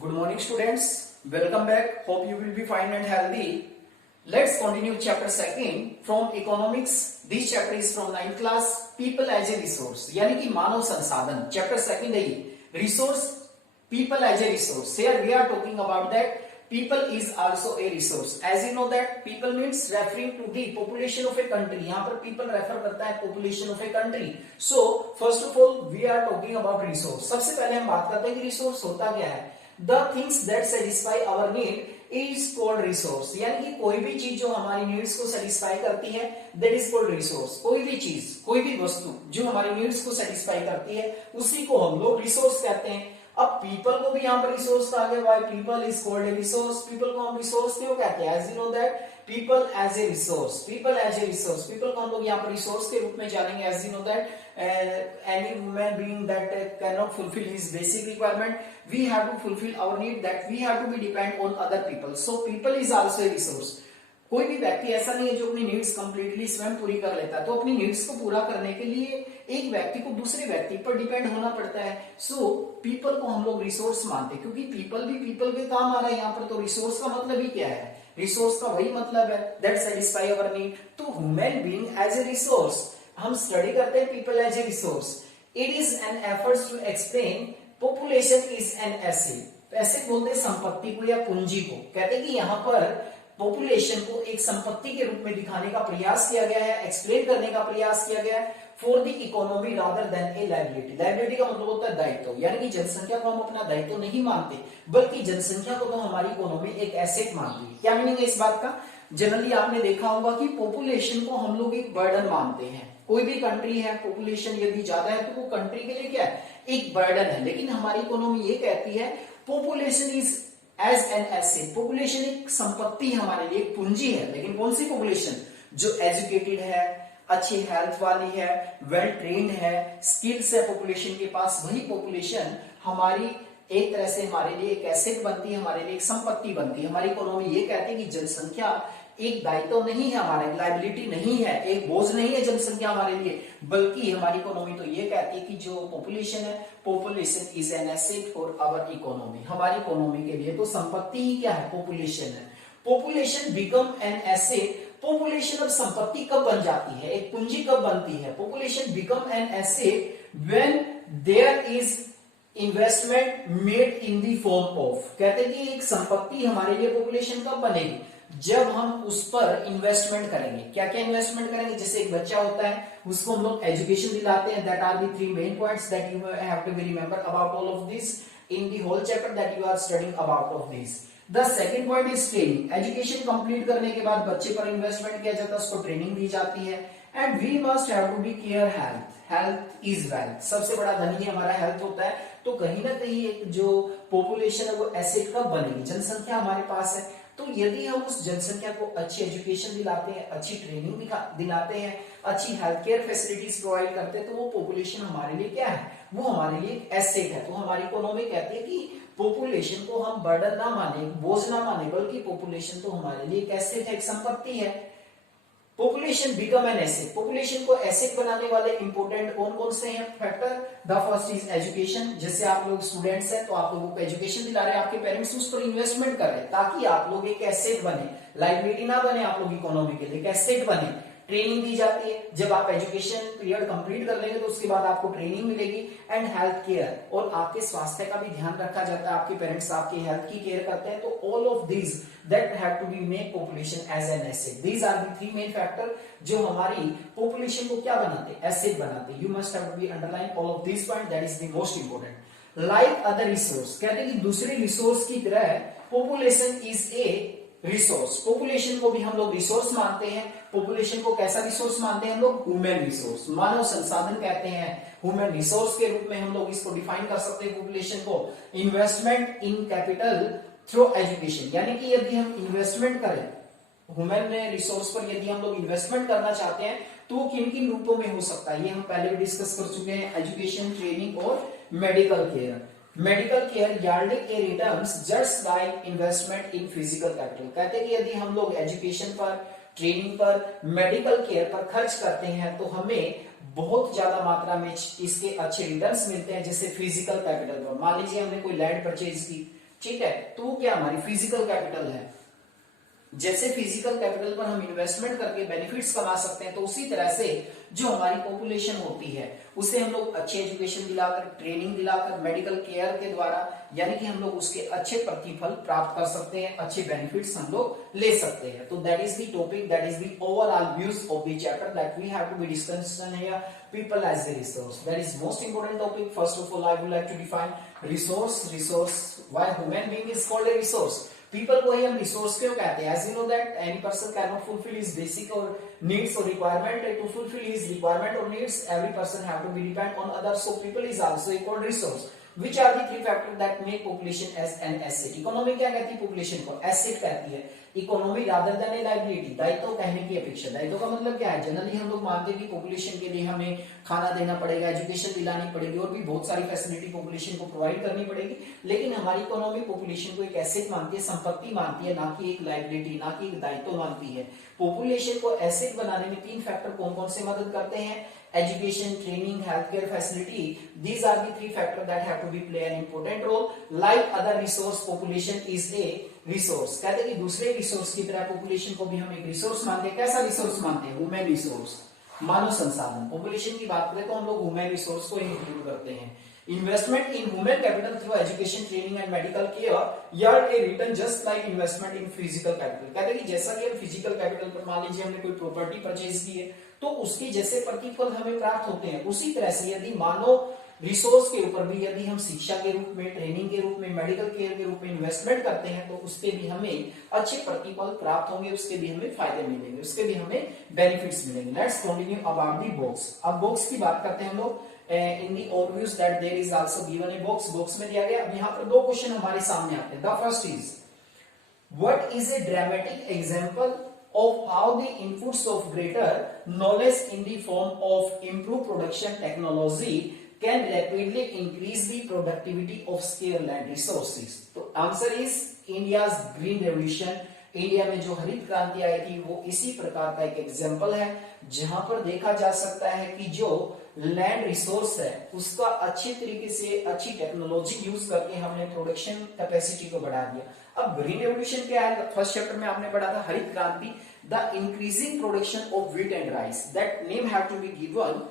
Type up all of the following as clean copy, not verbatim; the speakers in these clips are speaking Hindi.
Good morning, students. Welcome back. Hope you will be fine and healthy. Let's continue chapter second from economics. This chapter is from 9th class. People as a resource. यानी कि मानव संसाधन. Chapter second है ये. Resource. People as a resource. Here we are talking about that. People is also a resource. As you know that people means referring to the population of a country. यहाँ पर people refer करता है population of a country. So first of all we are talking about resource. सबसे पहले हम बात करते हैं कि resource होता क्या है. The things that satisfy our need is called resource. यानी कि कोई भी चीज जो हमारी नीड्स को सेटिस्फाई करती है that is called resource. कोई भी चीज, कोई भी वस्तु जो हमारी नीड्स को सेटिस्फाई करती है उसी को हम लोग रिसोर्स कहते हैं. अब पीपल को भी यहाँ पर रिसोर्स कहा गया. Why people is called a resource. People को हम रिसोर्स क्यों कहते हैं? As you know that people as a resource. People as a resource. People को हम लोग यहाँ पर रिसोर्स के रूप में जानेंगे. As you know that any human being that cannot fulfill his basic requirement, we have to fulfill our need, that we have to be depend on other people. So people is also a resource. कोई भी व्यक्ति ऐसा नहीं है जो अपनी नीड्स कंप्लीटली स्वयं पूरी कर लेता है. तो अपनी नीड्स को पूरा करने के लिए एक व्यक्ति को दूसरे व्यक्ति पर डिपेंड होना पड़ता है. सो पीपल को हम लोग रिसोर्स मानते हैं क्योंकि पीपल भी पीपल के काम आ रहा है यहाँ पर. तो रिसोर्स का मतलब ही क्या है? रिसोर्स का वही मतलब है दैट सेटिस्फाई अवर नीड. तो human being as a resource हम स्टडी करते हैं people as a resource. It is an effort to explain population is an asset. Asset बोलते हैं संपत्ति को या पूंजी को. कहते हैं कि यहाँ पर पॉपुलेशन को एक संपत्ति के रूप में दिखाने का प्रयास किया गया है, एक्सप्लेन करने का प्रयास किया गया है for the economy rather than A liability. Liability का मतलब होता है दायित्व. यानी कि जनसंख्या को हम अपना दायित्व नहीं मानते बल्कि जनसंख्या को तो हमारी इकोनॉमी एक एसेट मानती है. क्या मीनिंग है इस बात का? जनरली आपने देखा होगा कि पॉपुलेशन को हम लोग एक बर्डन मानते हैं. कोई भी कंट्री है, पॉपुलेशन यदि ज्यादा है तो वो कंट्री के लिए क्या है? एक बर्डन है. लेकिन हमारी इकोनॉमी ये कहती है population is as an asset. Population एक संपत्ति हमारे लिए, एक पूंजी है. लेकिन कौन सी पॉपुलेशन? जो एजुकेटेड है, अच्छी हेल्थ वाली है, वेल ट्रेन्ड है, स्किल्स है पॉपुलेशन के पास, वही पॉपुलेशन हमारी एक तरह से हमारे लिए एक एसेट बनती है, हमारे लिए एक संपत्ति बनती है. हमारी इकोनॉमी ये कहती है कि जनसंख्या एक दायित्व नहीं है, हमारा लायबिलिटी नहीं है, एक बोझ नहीं है जनसंख्या हमारे लिए, बल्कि हमारी इकोनॉमी तो ये कहती है कि जो पॉपुलेशन है, population is an asset for our economy. हमारी इकोनॉमी के लिए तो संपत्ति ही क्या है? पॉपुलेशन है. Population become an asset. Population अब संपत्ति कब बन जाती है, एक पूंजी कब बनती है? Population become an asset when there is investment made in the form of. कहते हैं कि एक संपत्ति हमारे लिए पॉपुलेशन कब बनेगी? जब हम उस पर इन्वेस्टमेंट करेंगे. क्या क्या इन्वेस्टमेंट करेंगे? जैसे एक बच्चा होता है उसको हम लोग एजुकेशन दिलाते हैं. That are the three main points that you have to be remember about all of this in the whole chapter that you are studying about of this. The second point is training. Education complete करने के बाद बच्चे पर इन्वेस्टमेंट किया जाता है, उसको ट्रेनिंग दी जाती है. And we must have to be care health. Health is wealth. सबसे बड़ा धन ही हमारा हेल्थ होता है. तो कहीं ना कहीं एक जो पॉपुलेशन है वो एसेट कब बनेगी? जनसंख्या हमारे पास है. तो यदि हम उस जनसंख्या को अच्छी एजुकेशन दिलाते हैं, अच्छी ट्रेनिंग दिलाते हैं, अच्छी हेल्थ केयर फैसिलिटीज प्रोवाइड करते हैं, तो वो पॉपुलेशन हमारे लिए क्या है? वो हमारे लिए एसेट है. तो हमारी इकोनॉमी कहती है कि पॉपुलेशन को हम बर्डन ना माने, बोझ ना माने, बल्कि पॉपुलेशन तो हमारे लिए एक एसेट है, एक संपत्ति है. Population become an asset. Population को एसेट बनाने वाले इंपोर्टेंट कौन कौन से हैं factor? The first is education. जैसे आप लोग स्टूडेंट्स हैं तो आप लोगों को एजुकेशन दिला रहे हैं, आपके पेरेंट्स उस पर इन्वेस्टमेंट कर रहे हैं ताकि आप लोग एक एसेट बने, लायबिलिटी ना बने आप लोग इकोनॉमी के लिए, एक एसेट बने. ट्रेनिंग दी जाती है. जब आप एजुकेशन पीरियड कंप्लीट कर लेंगे तो उसके बाद आपको ट्रेनिंग मिलेगी. एंड हेल्थ केयर, और आपके स्वास्थ्य का भी ध्यान रखा जाता है. आपके पेरेंट्स आपकी हेल्थ की केयर करते हैं. तो all of these that have to be make population as an asset. These are the three main factor जो हमारी पॉपुलेशन को क्या बनाते हैं? एसेट बनाते हैं. You must have to be underline all of this point. That is the most important. Like other resource. कहते हैं कि दूसरे रिसोर्स की तरह population is a resource. Population को भी हम लोग रिसोर्स मानते हैं. पॉपुलेशन को कैसा रिसोर्स मानते हैं हम लोग? ह्यूमन रिसोर्स, मानव संसाधन कहते हैं. ह्यूमन रिसोर्स के रूप में हम लोग इसको डिफाइन कर सकते हैं पॉपुलेशन को. Investment in capital through education. यानी कि यदि हम इन्वेस्टमेंट करें ह्यूमन रिसोर्स पर, यदि हम लोग इन्वेस्टमेंट करना चाहते हैं तो वो किन किन रूपों में हो सकता है? ये हम पहले भी डिस्कस कर चुके हैं. एजुकेशन, ट्रेनिंग और medical care. Medical care yielding a returns just like investment in physical capital. कहते हैं कि यदि हम लोग एजुकेशन पर, ट्रेनिंग पर, मेडिकल केयर पर खर्च करते हैं तो हमें बहुत ज्यादा मात्रा में इसके अच्छे रिटर्न्स मिलते हैं. जैसे फिजिकल कैपिटल पर, मान लीजिए हमने कोई लैंड परचेज की ठीक है, तो वो क्या हमारी फिजिकल कैपिटल है। जैसे फिजिकल कैपिटल पर हम इन्वेस्टमेंट करके बेनिफिट्स कमा सकते हैं, तो उसी तरह से जो हमारी पॉपुलेशन होती है उसे हम लोग अच्छी एजुकेशन दिलाकर, ट्रेनिंग दिलाकर, मेडिकल केयर के द्वारा, यानी कि हम लोग उसके अच्छे प्रतिफल प्राप्त कर सकते हैं, अच्छे बेनिफिट्स हम लोग ले सकते हैं। तो that is the topic, that is the overall views of the chapter that we have to be discussed here, people as the resource. That is most important topic. First of all I would like to define resource. Resource, why human being is called a resource. People को ही हम रिसोर्स क्यों कहते हैं? As you know that any person can not fulfill his basic और needs or requirement. To fulfill his requirement or needs, every person have to be depend on others, so people is also equal resource. Which are the three factors that make population as an asset? Economy क्या कहती है population को? एसेट कहती है। इकोनॉमी रादर देन ए लायबिलिटी, दायित्व कहने की अपेक्षा। दायित्व का मतलब क्या है? जनरली हम लोग मानते हैं कि पॉपुलेशन के लिए हमें खाना देना पड़ेगा, एजुकेशन दिलानी पड़ेगी और भी बहुत सारी फैसिलिटी पॉपुलेशन को प्रोवाइड करनी पड़ेगी, लेकिन हमारी इकोनॉमी पॉपुलेशन को एक एसेट मानती है, संपत्ति मानती है, ना कि एक लायबिलिटी, ना कि एक दायित्व मानती है। पॉपुलेशन को एसेट बनाने में तीन फैक्टर कौन कौन से मदद करते हैं? Education, training, health care facility. These are the three factor that have to be play an important role. Like other resource, population is a resource. कहते हैं कि दूसरे रिसोर्स की तरह पॉपुलेशन को भी हम एक रिसोर्स मानते हैं। कैसा रिसोर्स मानते हैं? ह्यूमन रिसोर्स, मानव संसाधन। पॉपुलेशन की बात करें तो हम लोग ह्यूमन रिसोर्स को इंक्लूड करते हैं। Investment in human capital through education, training and medical care यार a return just like investment in physical capital. कहते हैं कि जैसा कि हम फिजिकल कैपिटल पर मान लीजिए हमने कोई प्रॉपर्टी परचेज की है, तो उसके जैसे प्रतिफल हमें प्राप्त होते हैं, उसी तरह से यदि मानव रिसोर्स के ऊपर भी यदि हम शिक्षा के रूप में, ट्रेनिंग के रूप में, मेडिकल केयर के रूप में इन्वेस्टमेंट करते हैं, तो उससे भी हमें अच्छे प्रतिफल प्राप्त होंगे, उसके भी हमें फायदे मिलेंगे, उसके भी हमें बेनिफिट्स मिलेंगे। Let's continue about the box. अब बॉक्स की बात करते हैं हम लोग। In the overviews that there is also given a box. Box में दिया गया। अब यहाँ पर दो क्वेश्चन हमारे सामने आते हैं। The first is what is a dramatic example of how the inputs of greater knowledge in the form of improved production technology can rapidly increase the productivity of scarce land resources. तो answer is India's green revolution. India में जो हरित क्रांति आई थी वो इसी प्रकार का एक एग्जाम्पल है, जहां पर देखा जा सकता है कि जो लैंड रिसोर्स है उसका अच्छी तरीके से अच्छी टेक्नोलॉजी यूज करके हमने प्रोडक्शन कैपेसिटी को बढ़ा दिया। अब ग्रीन रेवोल्यूशन क्या है? फर्स्ट चैप्टर में आपने पढ़ा था हरित क्रांति, the increasing production of wheat and rice, that name have to be given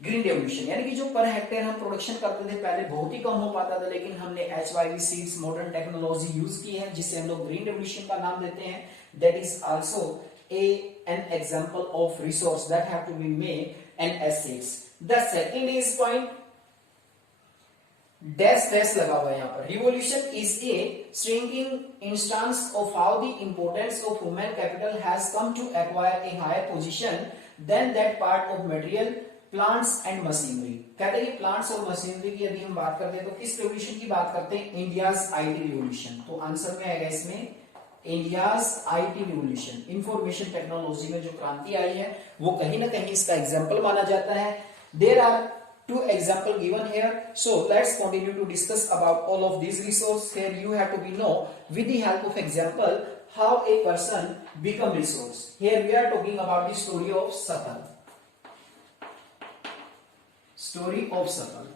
green revolution. यानी कि जो पर हेक्टेयर हम प्रोडक्शन करते थे पहले बहुत ही कम हो पाता था, लेकिन हमने HYV seeds, modern technology use की है, जिसे हम लोग ग्रीन रेवोल्यूशन का नाम देते हैं। That is also an example of resource that have to be made and assets. The second is point dash dash लगा हुआ है यहाँ पर। Revolution is a shrinking instance of how the importance of human capital has come to acquire a higher position than that part of material, plants and machinery। कहते हैं कि प्लांट्स और मशीनरी की यदि हम बात करते हैं तो किस रेवोल्यूशन की बात करते हैं? India's IT revolution. तो आंसर में आएगा इसमें India's IT revolution. Information technology में जो क्रांति आई है वो कहीं ना कहीं इसका एग्जाम्पल माना जाता है। There are two example given here, so let's continue to discuss about all of these resources. Here you have to be know with the help of example how a person become resource. Here we are talking about the story of Sakal. Story of Sakal।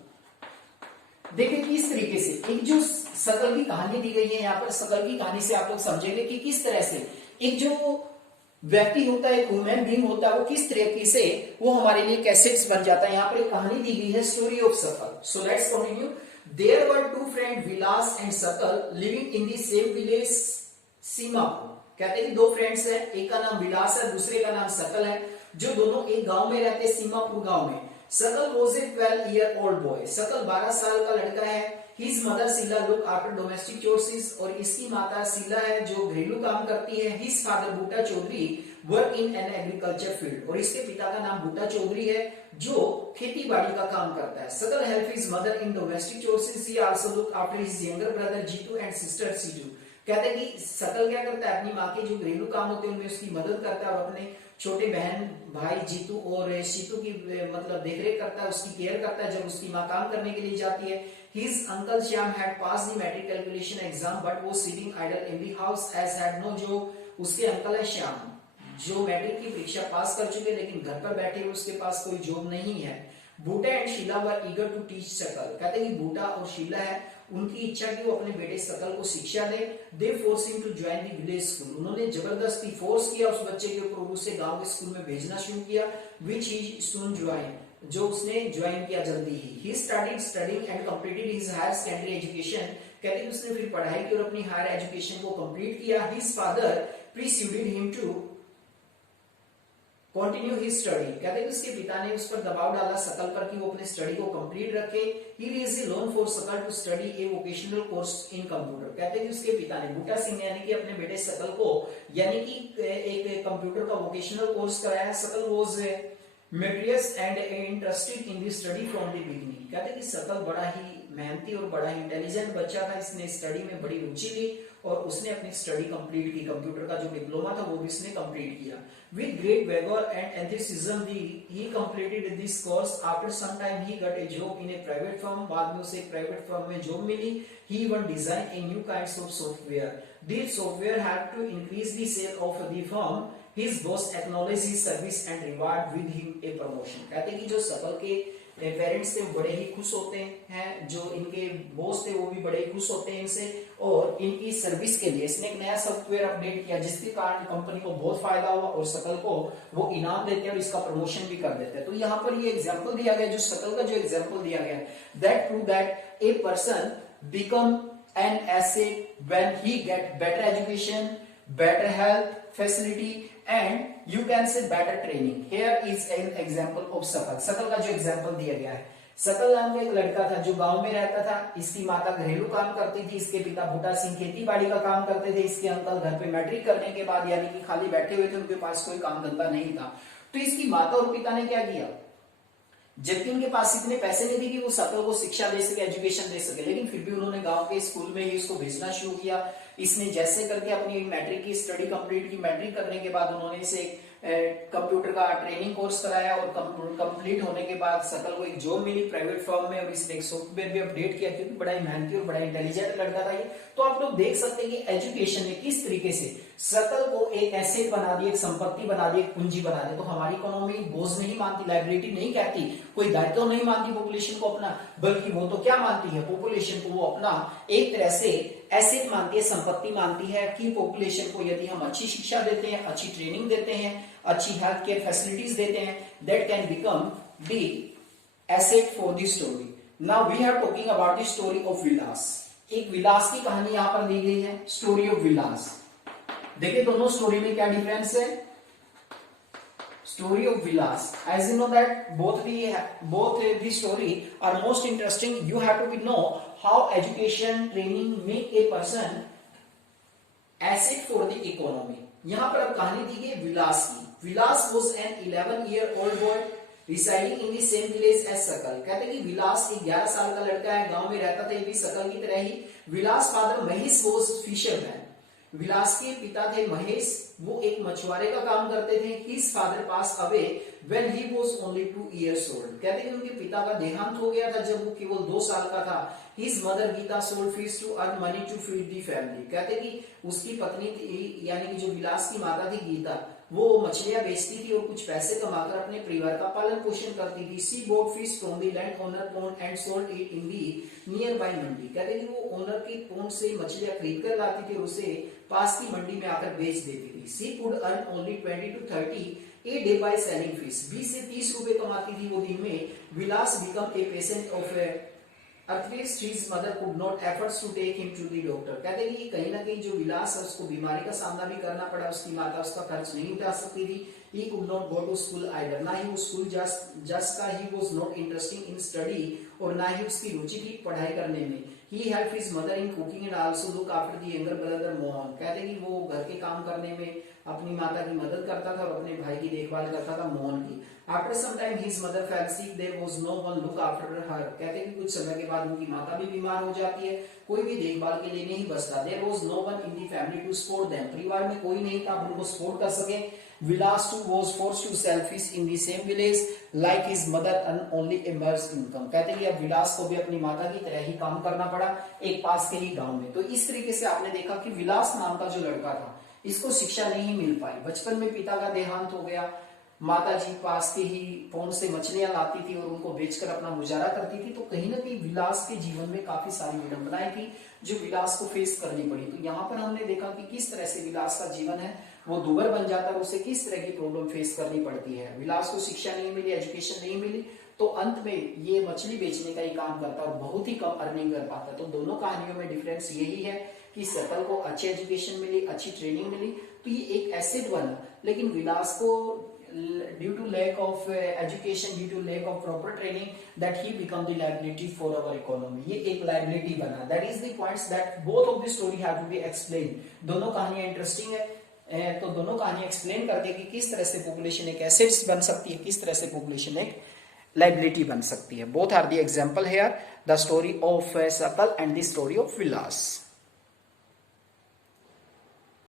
देखिए किस तरीके से एक जो सकल की कहानी दी गई है यहाँ पर, सकल की कहानी से आप लोग समझेंगे कि किस तरह से एक जो व्यक्ति होता है, एक ह्यूमन बीइंग होता है, वो किस तरीके से वो हमारे लिए कैसेट्स बन जाता है। यहाँ पर एक कहानी दी गई है, story of Sakal. So let's continue. There were two friend Vilas and Sakal living in the same village Seemapur. कहते हैं कि दो फ्रेंड्स हैं, एक का नाम विलास है, दूसरे का नाम सकल है, जो दोनों एक गांव में रहते हैं, सीमापुर गांव में। सकल वॉज ए 12-year-old बॉय। सकल 12 साल का लड़का है। His mother Sheila look after domestic chores, और इसकी माता शीला है जो घरेलू काम करती है। His father Buta Chaudhary work in an agriculture field, और इसके पिता का नाम बूटा चौधरी है जो खेती बाड़ी का काम करता है। सकल help his mother in domestic chores, he also look after his younger brother Jitu and sister Situ। कहते हैं कि सकल क्या करता है? अपनी माँ के जो घरेलू काम होते हैं उनमें उसकी मदद करता है, और अपने छोटे बहन भाई जीतू और सीतू की मतलब देखरेख करता है, उसकी केयर करता है जब उसकी माँ काम करने के लिए जाती है। His uncle Shyam had passed the metric calculation exam but was sitting idle in the house as had no job। उसके अंकल है श्याम जो मैट्रिक की परीक्षा पास कर चुके लेकिन घर पर बैठे हुए, उसके पास कोई जॉब नहीं है। Buta and Sheela were eager to teach Sakal. कहते हैं कि बूटा और शीला है, उनकी इच्छा कि वो अपने बेटे सकल को शिक्षा दे। They force him to join the village school. उन्होंने जबरदस्ती फोर्स किया उस बच्चे के ऊपर, उसे गांव के स्कूल में भेजना शुरू किया। विच ही सून ज्वाइन, जो उसने ज्वाइन किया जल्दी ही। He started studying and completed his higher secondary education. कहते हैं उसने फिर पढ़ाई की और अपनी हायर एजुकेशन को कंप्लीट किया। His father preceded him to continue his study. कहते हैं उसके पिता ने उस पर दबाव डाला सकल पर कि वो अपने स्टडी को कंप्लीट रखे। He raised a loan for Sakal to study a vocational course in computer. कहते हैं कि उसके पिता ने, बूटा सिंह ने, यानी कि अपने बेटे सकल को, यानी कि एक कंप्यूटर का वोकेशनल कोर्स कराया। Sakal was meritorious and interested in the study from the beginning. कहते हैं कि सकल बड़ा ही मेहनती और बड़ा ही इंटेलिजेंट बच्चा था, इसने स्टडी में बड़ी रुचि ली और उसने अपनी स्टडी कंप्लीट की। कंप्यूटर का जो डिप्लोमा था वो भी इसने कंप्लीट किया। With great vigor and enthusiasm, he completed this course. After some time, he got a job in a private firm. बाद में उसे एक private firm में job milli. He even designed a new kinds of software. This software had to increase the sale of the firm. His boss acknowledged his service and reward with him a promotion. कहते हैं कि जो सकल के पेरेंट्स थे वो बड़े ही खुश होते हैं, जो इनके बॉस थे वो भी बड़े ही खुश होते हैं इनसे, और इनकी सर्विस के लिए इसने एक नया सॉफ्टवेयर अपडेट किया जिसके कारण कंपनी को बहुत फायदा हुआ और सकल को वो इनाम देते हैं और इसका प्रमोशन भी कर देते हैं। तो यहाँ पर ये एग्जांपल दिया गया, जो सकल का जो एग्जांपल दिया गया, that prove that a person become an asset when he get better education, better health facility and you can say better training. Here is an example of सकल। सकल का जो एग्जांपल दिया गया है, सकल नाम का एक लड़का था जो गांव में रहता था। इसकी माता घरेलू काम करती थी, इसके पिता बूटा सिंह खेती बाड़ी का काम करते थे। इसके अंकल घर पे मैट्रिक करने के बाद यानी कि खाली बैठे हुए थे, उनके पास कोई काम धंधा नहीं था। तो इसकी माता और पिता ने क्या किया, जबकि उनके पास इतने पैसे नहीं थे कि वो सकल को शिक्षा दे सके, एजुकेशन दे सके, लेकिन फिर भी उन्होंने गांव के स्कूल में ही उसको भेजना शुरू किया। इसने जैसे करके अपनी मैट्रिक की स्टडी कंप्लीट की। मैट्रिक करने के बाद उन्होंने इसे कंप्यूटर का ट्रेनिंग कोर्स कराया और कंप्लीट होने के बाद सकल को एक जॉब मिली प्राइवेट फर्म में और इसने एक सॉफ्टवेयर भी अपडेट किया, क्योंकि बड़ा ही मेहनती और बड़ा इंटेलिजेंट लड़का था ये। तो आप लोग देख सकते हैं कि एजुकेशन ने किस तरीके से सकल को एक एसेट बना दी, एक संपत्ति बना दी, एक पूंजी बना दी। तो हमारी इकोनॉमी बोझ नहीं मानती, लाइबिलिटी नहीं कहती, कोई दायित्व नहीं मानती पॉपुलेशन को अपना, बल्कि वो तो क्या मानती है, पॉपुलेशन को वो अपना एक तरह से एसेट मानती है, संपत्ति मानती है कि पॉपुलेशन को यदि हम अच्छी शिक्षा देते हैं, अच्छी ट्रेनिंग देते हैं, अच्छी हेल्थ केयर फैसिलिटीज देते हैं, that can become the asset for the story. Now we are talking about the story of Vilas. एक विलास की कहानी यहां पर दी गई है, स्टोरी ऑफ विलास। देखिए दोनों स्टोरी में क्या डिफरेंस है। Story of Vilas, as you know that both the story are most interesting. You have to know how education training make a person asset for the economy. यहाँ पर अब कहानी दी गई विलास की। विलास was an 11-year-old boy residing in the same village as सकल। कहते हैं कि विलास एक 11 साल का लड़का है, गांव में रहता था, ये भी सकल की तरह ही। विलास फादर महेश was fisherman। विलास के पिता थे महेश, वो एक मछुआरे का काम करते थे। His father passed away when he was only 2 years old। कहते हैं कि उनके पिता का देहांत हो गया था जब वो केवल 2 साल का था। His mother Gita sold fish to earn money to feed the family। कहते हैं कि उसकी पत्नी थी, यानी कि जो विलास की माता थी गीता, वो मछलियां बेचती थी और कुछ पैसे कमाकर अपने परिवार का पालन पोषण करती थी। She bought fish from the landowner pond and sold it in the nearby मंडी। कहते हैं कि वो ओनर की पोंड से मछलियां खरीद कर लाती थी और उसे पास की मंडी में आकर बेच देती थी। She could earn only 20 to 30 a day by selling fish। 20 से 30 रुपए कमाती थी वो दिन में। विलास become a patient of arthritis। His mother could not efforts to take him to the doctor। कहते हैं कि कहीं ना कहीं जो विलास है उसको बीमारी का सामना भी करना पड़ा, उसकी माता उसका खर्च नहीं उठा सकती थी। He could not go to school either। ना ही वो स्कूल जा सका। He was not interested in study और ना ही उसकी रुचि थी पढ़ाई करने में। He helped his mother in cooking and also look after the younger brother Mohan। कहते हैं कि वो घर के काम करने में अपनी माता की मदद करता था और अपने भाई की देखभाल करता था मोहन की। After some time his mother fell sick, there was no one look after her। कहते हैं कि कुछ समय के बाद उनकी माता भी बीमार हो जाती है, कोई भी देखभाल के लिए नहीं बचता। There was no one in the family to support them। परिवार में कोई नहीं था उनको सपोर्ट कर सके। Vilas too was forced to sell fish in the same village like his mother earn only a mer's income। कहते हैं कि अब विलास को भी अपनी माता की तरह ही काम करना पड़ा एक पास के ही गांव में। तो इस तरीके से आपने देखा कि विलास नाम का जो लड़का था इसको शिक्षा नहीं मिल पाई। बचपन में पिता का देहांत हो गया, माता जी पास के ही पौंड से मछलियां लाती थी और उनको बेचकर अपना गुजारा करती थी। तो कहीं ना कहीं विलास के जीवन में काफी सारी विडंबनाएं थी जो विलास को फेस करनी पड़ी। तो यहाँ पर हमने देखा कि किस तरह से विलास का जीवन है वो दूभर बन जाता है, उसे किस तरह की प्रॉब्लम फेस करनी पड़ती है। विलास को शिक्षा नहीं मिली, एजुकेशन नहीं मिली, तो अंत में ये मछली बेचने का ही काम करता है और बहुत ही कम अर्निंग कर पाता है। तो दोनों कहानियों में डिफरेंस यही है कि सकल को अच्छी एजुकेशन मिली, अच्छी ट्रेनिंग मिली, तो ये एक एसेट बना। लेकिन विलास को due to lack of education, due to lack of proper training, that he become the liability for our economy, ये एक लायबिलिटी बना। That is the points that both of the story have to be explain. दोनों कहानियां इंटरेस्टिंग है, तो दोनों कहानियां एक्सप्लेन करके कि किस तरह से पॉपुलेशन एक एसेट्स बन सकती है, किस तरह से पॉपुलेशन एक लायबिलिटी बन सकती है। Both are the example here, the story of Sakal and the story of Vilas.